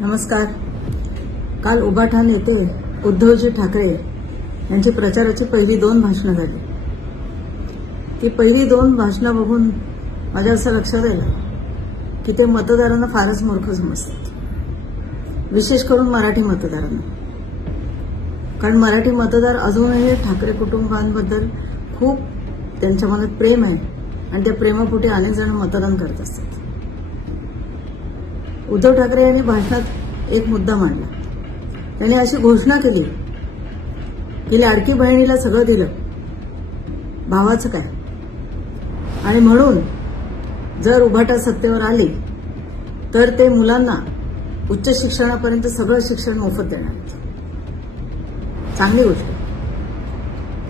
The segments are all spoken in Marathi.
नमस्कार. काल उभाटा नेते उद्धवजी ठाकरे यांची प्रचाराची पहिली 2 भाषणं झाली. ती पहिली 2 भाषणं बघून माझ्या असं लक्षात आलं की ते मतदारांना फारच मूर्ख समजतात, विशेष करून मराठी मतदारांना. कारण मराठी मतदार अजूनही ठाकरे कुटुंबांबद्दल खूप त्यांच्या मनात प्रेम आहे आणि त्या प्रेमापोटी अनेक जण मतदान करत असतात. उद्धव ठाकरे यांनी भाषणात एक मुद्दा मांडला. त्यांनी अशी घोषणा केली की लाडकी बहिणीला सगळं दिलं, भावाचं काय, आणि म्हणून जर उभाटा सत्तेवर आली तर ते मुलांना उच्च शिक्षणापर्यंत सगळं शिक्षण मोफत देणार आहेत. चांगली गोष्ट.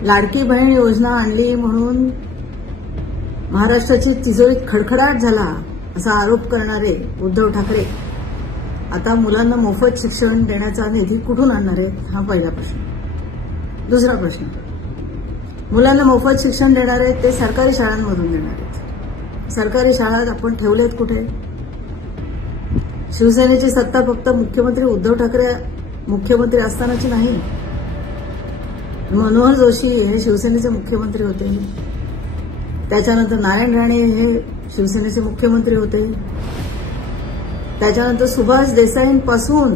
लाडकी बहीण योजना आणली म्हणून महाराष्ट्राची तिजोरीत खडखडाट झाला असा आरोप करणारे उद्धव ठाकरे आता मुलांना मोफत शिक्षण देण्याचा निधी कुठून आणणार आहेत, हा पहिला प्रश्न. दुसरा प्रश्न, मुलांना मोफत शिक्षण देणार आहेत ते सरकारी शाळांमधून देणार आहेत. सरकारी शाळा आपण ठेवल्यात कुठे? शिवसेनेची सत्ता फक्त मुख्यमंत्री उद्धव ठाकरे मुख्यमंत्री असतानाची नाही. मनोहर जोशी हे शिवसेनेचे मुख्यमंत्री होते, त्याच्यानंतर नारायण राणे हे शिवसेनेचे मुख्यमंत्री होते, त्याच्यानंतर सुभाष देसाईंपासून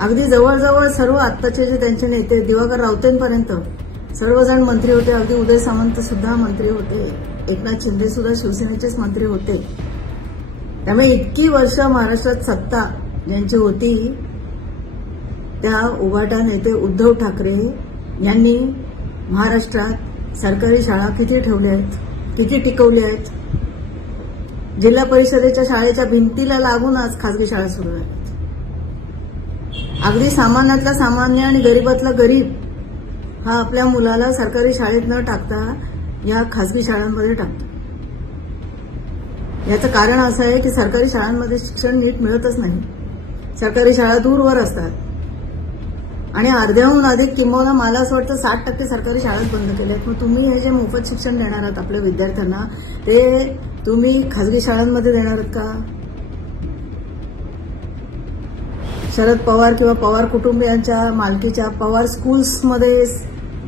अगदी जवळजवळ सर्व आत्ताचे जे त्यांचे नेते दिवाकर रावतेंपर्यंत सर्वजण मंत्री होते. अगदी उदय सामंत सुद्धा मंत्री होते, एकनाथ शिंदे सुद्धा शिवसेनेचेच मंत्री होते. त्यामुळे इतकी वर्ष महाराष्ट्रात सत्ता ज्यांची होती त्या उभाटा नेते उद्धव ठाकरे यांनी महाराष्ट्रात सरकारी शाळा किती ठेवल्या आहेत, किती टिकवल्या आहेत. जिल्हा परिषदेच्या शाळेच्या भिंतीला लागून आज खासगी शाळा सुरू आहेत. अगदी सामान्यातला सामान्य आणि गरीबातला गरीब हा आपल्या मुलाला सरकारी शाळेत न टाकता या खासगी शाळांमध्ये टाकतो. याचं कारण असं आहे की सरकारी शाळांमध्ये शिक्षण नीट मिळतच नाही. सरकारी शाळा दूरवर असतात आणि अर्ध्याहून अधिक, किंबहुना मला असं वाटतं 60% सरकारी शाळाच बंद केल्यात. मग तुम्ही हे जे मोफत शिक्षण देणार आहात आपल्या विद्यार्थ्यांना ते तुम्ही खासगी शाळांमध्ये देणार आहात का? शरद पवार किंवा पवार कुटुंबियांच्या मालकीच्या पवार स्कूल्समध्ये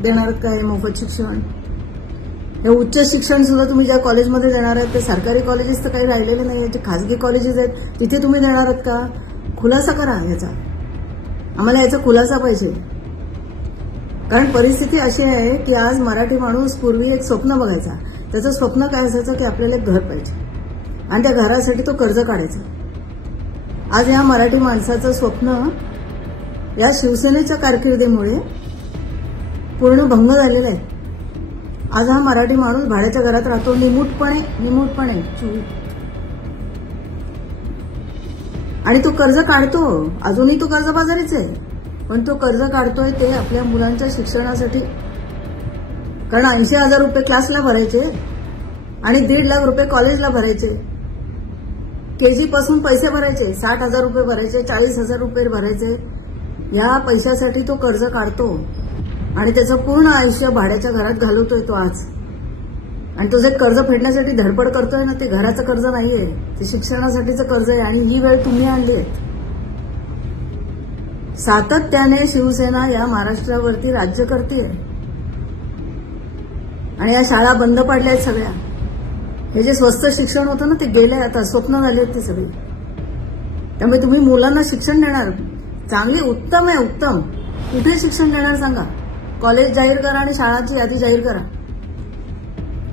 देणार आहात का हे मोफत शिक्षण? हे उच्च शिक्षण सुद्धा तुम्ही ज्या कॉलेजमध्ये देणार आहात ते सरकारी कॉलेजेस तर काही राहिलेले नाही, जे खासगी कॉलेजेस आहेत तिथे तुम्ही देणार आहात का? खुलासा करा याचा. आम्हाला याचा खुलासा पाहिजे. कारण परिस्थिती अशी आहे की आज मराठी माणूस पूर्वी एक स्वप्न बघायचा. त्याचं स्वप्न काय असायचं की आपल्याला एक घर पाहिजे आणि त्या घरासाठी तो कर्ज काढायचा. आज या मराठी माणसाचं स्वप्न या शिवसेनेच्या कारकिर्दीमुळे पूर्ण भंग झालेलं आहे. आज हा मराठी माणूस भाड्याच्या घरात राहतो निमूटपणे आणि तो कर्ज काढतो. अजूनही तो कर्जबाजारीच आहे, पण तो कर्ज काढतोय ते आपल्या मुलांच्या शिक्षणासाठी. कारण 80,000 रुपये क्लासला भरायचे आणि 1.5 लाख रुपये कॉलेजला भरायचे. केजी पासून पैसे भरायचे, 60,000 रुपये भरायचे, 40,000 रुपये भरायचे. या पैशासाठी तो कर्ज काढतो आणि त्याचं पूर्ण आयुष्य भाड्याच्या घरात घालवतोय तो आज. आणि तो जे कर्ज फेडण्यासाठी धडपड करतोय ना, ते घराचं कर्ज नाहीये, ते शिक्षणासाठीचं कर्ज आहे. आणि ही वेळ तुम्ही आणली आहे. सातत्याने शिवसेना या महाराष्ट्रावरती राज्य करते आणि या शाळा बंद पडल्या आहेत सगळ्या. हे जे स्वस्त शिक्षण होतं ना ते गेलंय, आता स्वप्न झाले आहेत ते सगळे. त्यामुळे तुम्ही मुलांना शिक्षण देणार चांगली, उत्तम आहे, उत्तम. कुठे शिक्षण देणार सांगा? कॉलेज जाहीर करा आणि शाळांची यादी जाहीर करा.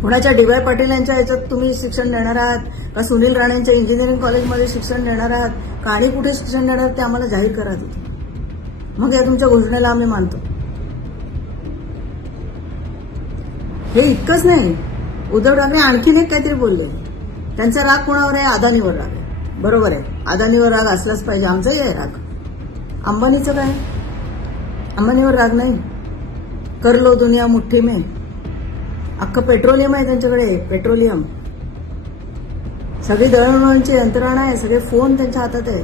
पुण्याच्या डी.वाय. पाटील यांच्या याच्यात तुम्ही शिक्षण देणार आहात का सुनील राणेंच्या इंजिनिअरिंग कॉलेजमध्ये शिक्षण देणार आहात का आणि कुठे शिक्षण देणार ते आम्हाला जाहीर करा तिथे. मग या तुमच्या घोषणेला आम्ही मानतो. हे इतकंच नाही, उद्धव ठाकरे आणखीन एक काहीतरी बोलले. त्यांचा राग कोणावर आहे? अदानीवर राग आहे. बरोबर आहे, अदानीवर राग असलाच पाहिजे, आमचाही आहे राग. अंबानीचं काय? अंबानीवर राग नाही. कर लो दुनिया मुठ्ठी में. अख्खं पेट्रोलियम आहे त्यांच्याकडे, पेट्रोलियम. सगळी दळणवळणची यंत्रणा आहे, सगळे फोन त्यांच्या हातात आहे.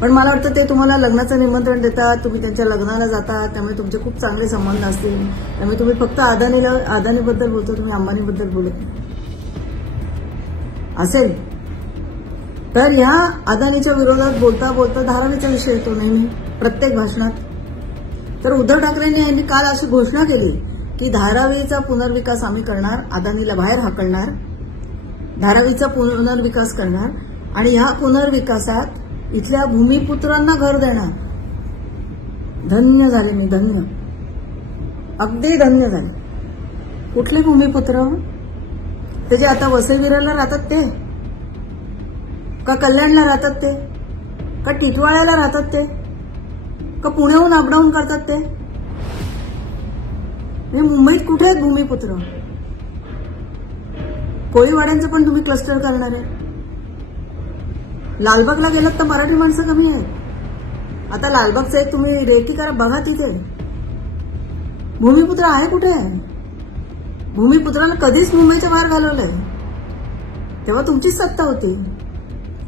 पण मला वाटतं ते तुम्हाला लग्नाचं निमंत्रण देतात, तुम्ही त्यांच्या लग्नाला जाता, त्यामुळे तुमचे खूप चांगले संबंध असतील. त्यामुळे तुम्ही फक्त अदानीबद्दल बोलतो, तुम्ही अंबानीबद्दल बोलत नाही. असेल तर ह्या अदानीच्या विरोधात बोलता बोलता धारावीचा विषय येतो नेहमी प्रत्येक भाषणात. तर उद्धव ठाकरेंनी यांनी काल अशी घोषणा केली की धारावीचा पुनर्विकास आम्ही करणार, अदानीला बाहेर हाकलणार, धारावीचा पुनर्विकास करणार आणि ह्या पुनर्विकासात इथल्या भूमिपुत्रांना घर देणार. धन्य झाले मी, धन्य, अगदी धन्य झाले. कुठले भूमिपुत्र? ते जे आता वसई विरारला राहतात ते, का कल्याणला राहतात ते, का टिटवाळ्याला राहतात ते, का पुण्याहून अपडाऊन करतात ते? हे मुंबईत कुठे आहेत भूमिपुत्र? कोळीवाड्यांचं पण तुम्ही क्लस्टर करणार आहे. लालबागला गेलात तर मराठी माणसं कमी आहेत. आता लालबागचं एक तुम्ही रेकी करा, बघा तिथे भूमिपुत्र आहे कुठे? भूमिपुत्रांना कधीच मुंबईच्या बाहेर घालवलंय. तेव्हा तुमचीच सत्ता होती,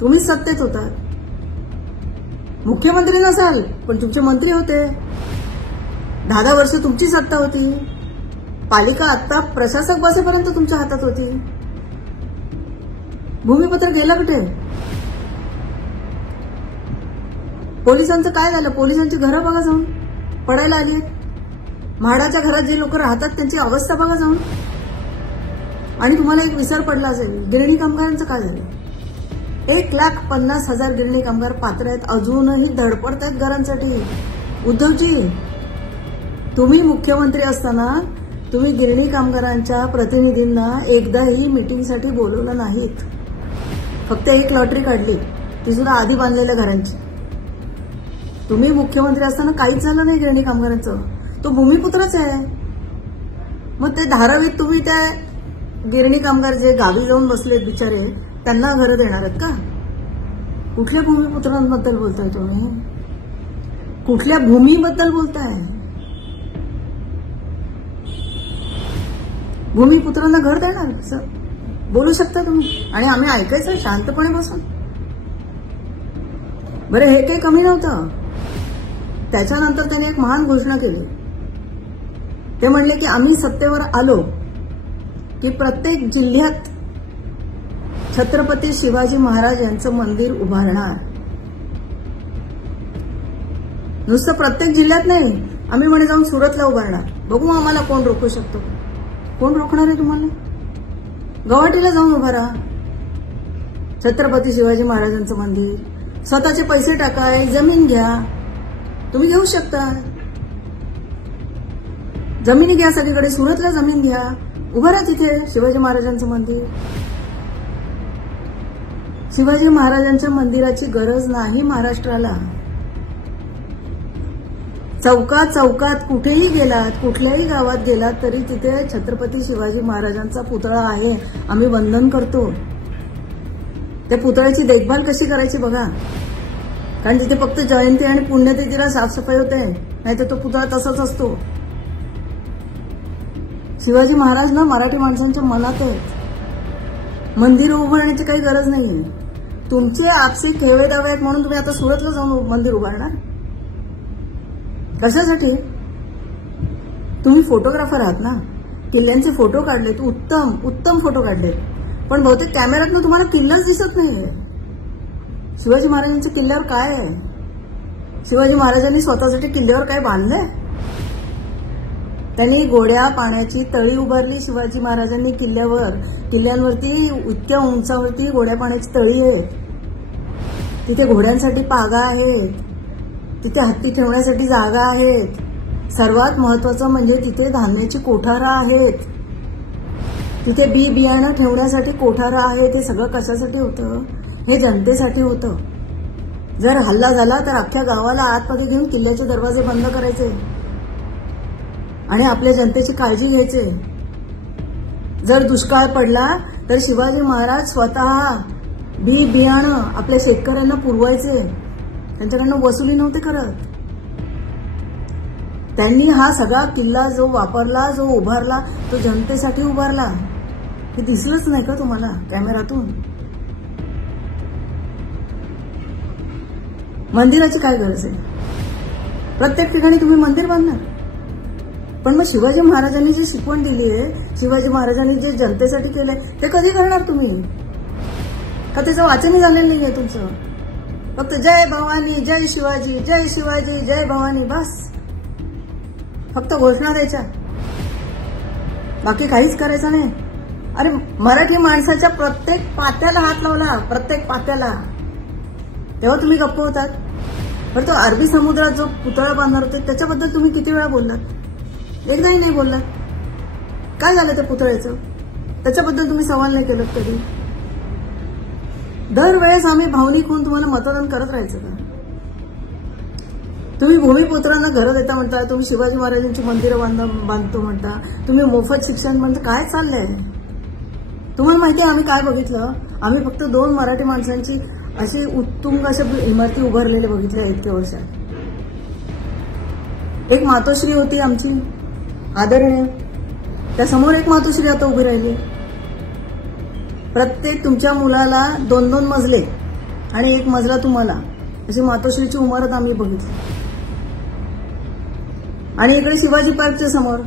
तुम्हीच सत्तेत होता. मुख्यमंत्री नसाल पण तुमचे मंत्री होते. 10 वर्ष तुमची सत्ता होती. पालिका आता प्रशासक बसेपर्यंत तुमच्या हातात होती. भूमिपुत्र गेला कुठे? पोलिसांचं काय झालं? पोलिसांची घरं बघा जाऊन, पडायला आली. म्हाडाच्या घरात जे लोक राहतात त्यांची अवस्था बघा जाऊन. आणि तुम्हाला एक विसर पडला असेल, गिरणी कामगारांचं काय झालं? 1,50,000 गिरणी कामगार पात्र आहेत, अजूनही धडपडत आहेत घरांसाठी. उद्धवजी, तुम्ही मुख्यमंत्री असताना तुम्ही गिरणी कामगारांच्या प्रतिनिधींना एकदाही मीटिंगसाठी बोलवलं नाहीत. फक्त एक लॉटरी काढली, ती सुद्धा आधी बांधलेल्या घरांची. तुम्ही मुख्यमंत्री असताना काहीच झालं नाही गिरणी कामगारांचं. तो भूमिपुत्रच आहे. मग ते धारावीत तुम्ही त्या गिरणी कामगार जे गावी जाऊन बसलेत बिचारे, त्यांना घरं देणार आहेत का? कुठल्या भूमिपुत्रांबद्दल बोलताय तुम्ही? कुठल्या भूमीबद्दल बोलताय? भूमिपुत्रांना घर देणार बोलू शकता तुम्ही? आणि आम्ही ऐकायचं शांतपणे बसून? बरं, हे काही कमी नव्हतं. त्याच्यानंतर त्याने एक महान घोषणा केली. ते म्हणले की आम्ही सत्तेवर आलो की प्रत्येक जिल्ह्यात छत्रपती शिवाजी महाराज यांचं मंदिर उभारणार. नुसतं प्रत्येक जिल्ह्यात नाही, आम्ही म्हणे जाऊन सुरतला उभारणार. बघू आम्हाला कोण रोखू शकतो. कोण रोखणार आहे तुम्हाला? गुवाहाटीला जाऊन उभारा छत्रपती शिवाजी महाराजांचं मंदिर. स्वतःचे पैसे टाकाय, जमीन घ्या, तुम्ही घेऊ शकता. जमिनी घ्या सगळीकडे, सुरतला जमीन घ्या, उभारा तिथे शिवाजी महाराजांचं मंदिर. शिवाजी महाराजांच्या मंदिराची गरज नाही महाराष्ट्राला. चौकात चौकात कुठेही गेलात, कुठल्याही गावात गेलात तरी तिथे छत्रपती शिवाजी महाराजांचा पुतळा आहे. आम्ही वंदन करतो. त्या पुतळ्याची देखभाल कशी करायची बघा. कारण तिथे फक्त जयंती आणि पुण्यतिथीला साफसफाई होते, नाहीतर तो पुतळा तसाच असतो. शिवाजी महाराज ना मराठी माणसांच्या मनात आहेत. मंदिर उभारण्याची काही गरज नाहीये. तुमचे आपसी खेवे दावे आहेत म्हणून तुम्ही आता सुरतला जाऊन मंदिर उभारणार? कशासाठी? तुम्ही फोटोग्राफर आहात ना, किल्ल्यांचे फोटो काढलेत, उत्तम उत्तम फोटो काढलेत, पण बहुतेक कॅमेऱ्यातनं तुम्हाला किल्लाच दिसत नाहीये. शिवाजी महाराजांच्या किल्ल्यावर काय आहे? शिवाजी महाराजांनी स्वतःसाठी किल्ल्यावर काय बांधलंय? त्यांनी गोड्या पाण्याची तळी उभारली. शिवाजी महाराजांनी किल्ल्यांवरती इतक्या उंचावरती गोड्या पाण्याची तळी आहे. तिथे घोड्यांसाठी पागा आहेत, तिथे हत्ती ठेवण्यासाठी जागा आहेत. सर्वात महत्वाचं म्हणजे तिथे धान्याची कोठारं आहेत, तिथे बी बियाणं ठेवण्यासाठी कोठारं आहेत. हे सगळं कशासाठी होतं? हे जनतेसाठी होतं. जर हल्ला झाला तर अख्ख्या गावाला आतमध्ये घेऊन किल्ल्याचे दरवाजे बंद करायचे आणि आपल्या जनतेची काळजी घ्यायचे. जर दुष्काळ पडला तर शिवाजी महाराज स्वतः बी बियाणं आपल्या शेतकऱ्यांना पुरवायचे. त्यांच्याकडनं वसुली नव्हते करत. त्यांनी हा सगळा किल्ला जो वापरला, जो उभारला, तो जनतेसाठी उभारला. हे दिसलंच नाही का तुम्हाला कॅमेऱ्यातून? मंदिराची काय गरज आहे? प्रत्येक ठिकाणी तुम्ही मंदिर बांधणार. पण मग शिवाजी महाराजांनी जी शिकवण दिली आहे, शिवाजी महाराजांनी जे जनतेसाठी केलंय, ते कधी करणार तुम्ही? का त्याचं वाचनही झालेलं नाहीये तुमचं? फक्त जय भवानी, जय शिवाजी, जय शिवाजी, जय भवानी, बस फक्त घोषणा द्यायच्या, बाकी काहीच करायचं नाही. अरे मराठी माणसाच्या प्रत्येक पात्याला हात लावला, प्रत्येक पात्याला, तेव्हा तुम्ही गप्प होतात. बरं तो अरबी समुद्रात जो पुतळा बांधणार होते त्याच्याबद्दल तुम्ही किती वेळा बोललात? एकदाही नाही बोललात. काय झालं त्या पुतळ्याचं? त्याच्याबद्दल तुम्ही सवाल नाही केलं कधी. दरवेळेस आम्ही भावनिक होऊन तुम्हाला मतदान करत राहायचं का? तुम्ही भूमिपुत्रांना घरं देता म्हणता, तुम्ही शिवाजी महाराजांची मंदिरं बांधतो म्हणता, तुम्ही मोफत शिक्षण म्हणता. काय चाललंय तुम्हाला माहिती आहे? आम्ही काय बघितलं? आम्ही फक्त 2 मराठी माणसांची अशी उत्तुंग अशा इमारती उभारलेल्या बघितल्या इतक्या वर्षात. एक मातोश्री होती आमची आदरणीय, त्यासमोर एक मातोश्री आता उभी राहिली. प्रत्येक तुमच्या मुलाला 2-2 मजले आणि 1 मजला तुम्हाला, अशी मातोश्रीची इमारत आम्ही बघितली. आणि इकडे शिवाजी पार्कच्या समोर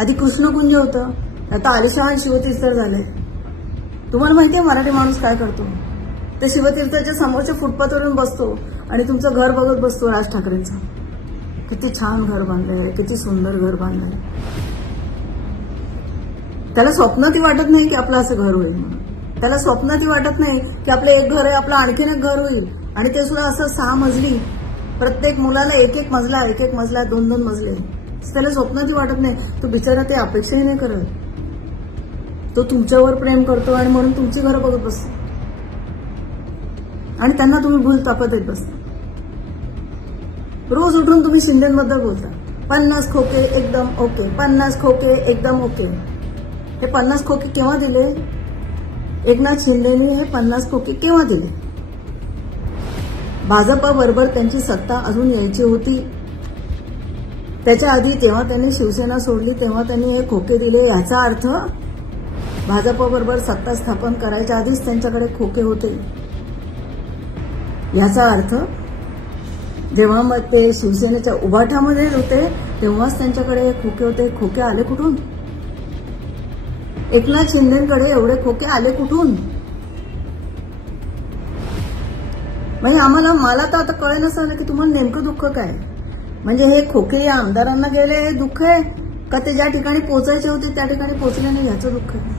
आधी कृष्णकुंज होतं, आता आलिशान शिवतीर्थ झालंय. तुम्हाला माहिती आहे मराठी माणूस काय करतो? ते शिवतीर्थाच्या समोरच्या फुटपाथवरून बसतो आणि तुमचं घर बघत बसतो राज ठाकरेंचं. किती छान घर बांधलंय, किती सुंदर घर बांधलंय. त्याला स्वप्नातही वाटत नाही की आपलं असं घर होईल म्हणून. त्याला स्वप्नातही वाटत नाही की आपलं एक घर आहे, आपलं आणखीन एक घर होईल, आणि ते सुद्धा असं 6 मजली, प्रत्येक मुलाला 1-1 मजला, 1-1 मजला, 2-2 मजले. त्याला स्वप्नातही वाटत नाही. तो बिचारा ते अपेक्षाही नाही करत. तो तुमच्यावर प्रेम करतो आणि म्हणून तुमची घरं बघत बसतो आणि त्यांना तुम्ही भूल तापत येत बसता. रोज उठून तुम्ही शिंदेबद्दल बोलता, 50 खोके एकदम ओके, 50 खोके एकदम ओके. हे 50 खोके केव्हा दिले? एकनाथ शिंदेनी हे 50 खोके केव्हा दिले? भाजपाबरोबर त्यांची सत्ता अजून यायची होती. त्याच्या आधी तेव्हा त्यांनी शिवसेना सोडली, तेव्हा त्यांनी हे खोके दिले. याचा अर्थ भाजपाबरोबर सत्ता स्थापन करायच्या आधीच त्यांच्याकडे खोके होते. याचा अर्थ जेव्हा मग ते शिवसेनेच्या उभाठामध्ये होते तेव्हाच त्यांच्याकडे हे खोके होते. खोके आले कुठून? एकनाथ शिंदेकडे एवढे खोके आले कुठून? म्हणजे मला तर आता कळेल नसतं की तुम्हाला नेमकं दुःख काय. म्हणजे हे खोके या आमदारांना गेले हे दुःख आहे, का ते ज्या ठिकाणी पोहोचायचे होते त्या ठिकाणी पोहोचले नाही याचं दुःख आहे?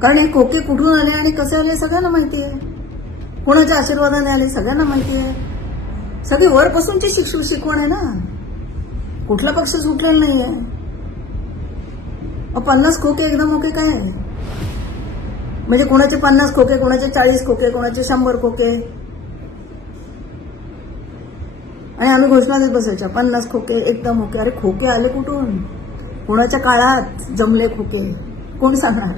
कारण हे खोके कुठून आले आणि कसे आले सगळ्यांना माहिती आहे. कोणाच्या आशीर्वादाने आले सगळ्यांना माहिती आहे. सगळी वरपासूनची शिकवण आहे ना, कुठला पक्ष सुटलेला नाहीये. 50 खोके एकदम ओके काय आहे? म्हणजे कोणाचे 50 खोके, कोणाचे 40 खोके, कोणाचे 100 खोके, आणि आम्ही घोषणा देत बसायच्या 50 खोके एकदम ओके. अरे खोके आले कुठून? कोणाच्या काळात जमले खोके? कोण सांगणार?